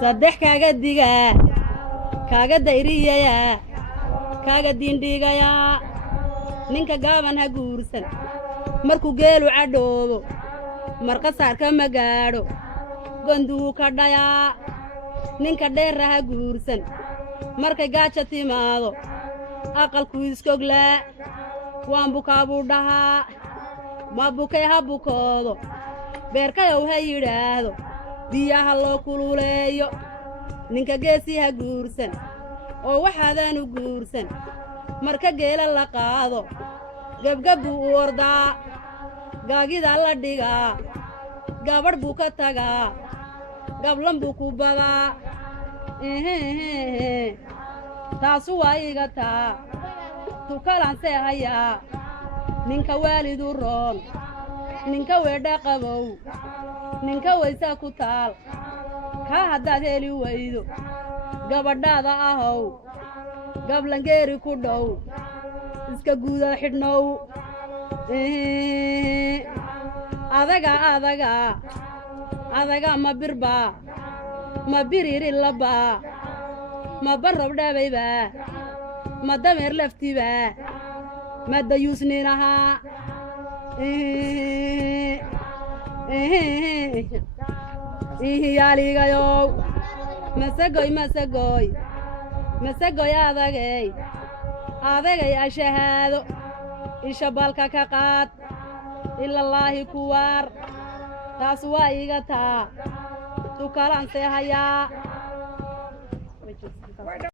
صدح كاغا دايريا يا كاغا دينديغا يا ninka gaaban ha guursan markuu geelu cadhoobo marqa saarka ma gaadho gonduu ka dhayaa ninka dheerra ha guursan markay gaaja timaado aqalku iskoglaa waan bukaa buu dhahaa ma bukay ha bukoodo beerkayow ha yidhaahdo biyaha loo kululeeyo ninka geesii ha guursan oo waxaadaanu guursan marka geela la qaado gabgab buu u ordaa gaagida la dhigaa gabadh buu ka tagaa gablan buu ku badaa taasu waa iga taa tukalansee hayaa ninka waalidu roon ninka weedha qabow ninka waysa ku taal kaa haddaad heli waydo gabadhaada ahow gablangeeri ku dhow iska guuda xidhnow adaga ma birbaa ma biriri labaa ma barrob dhabaybaa ma dameer laftibaa ma dayuusninahaa yaaligayow masagoy adagay ashahaado isha balka ka qaad ilallaahi kuwaar taas waa iga taa tukalansee hayaa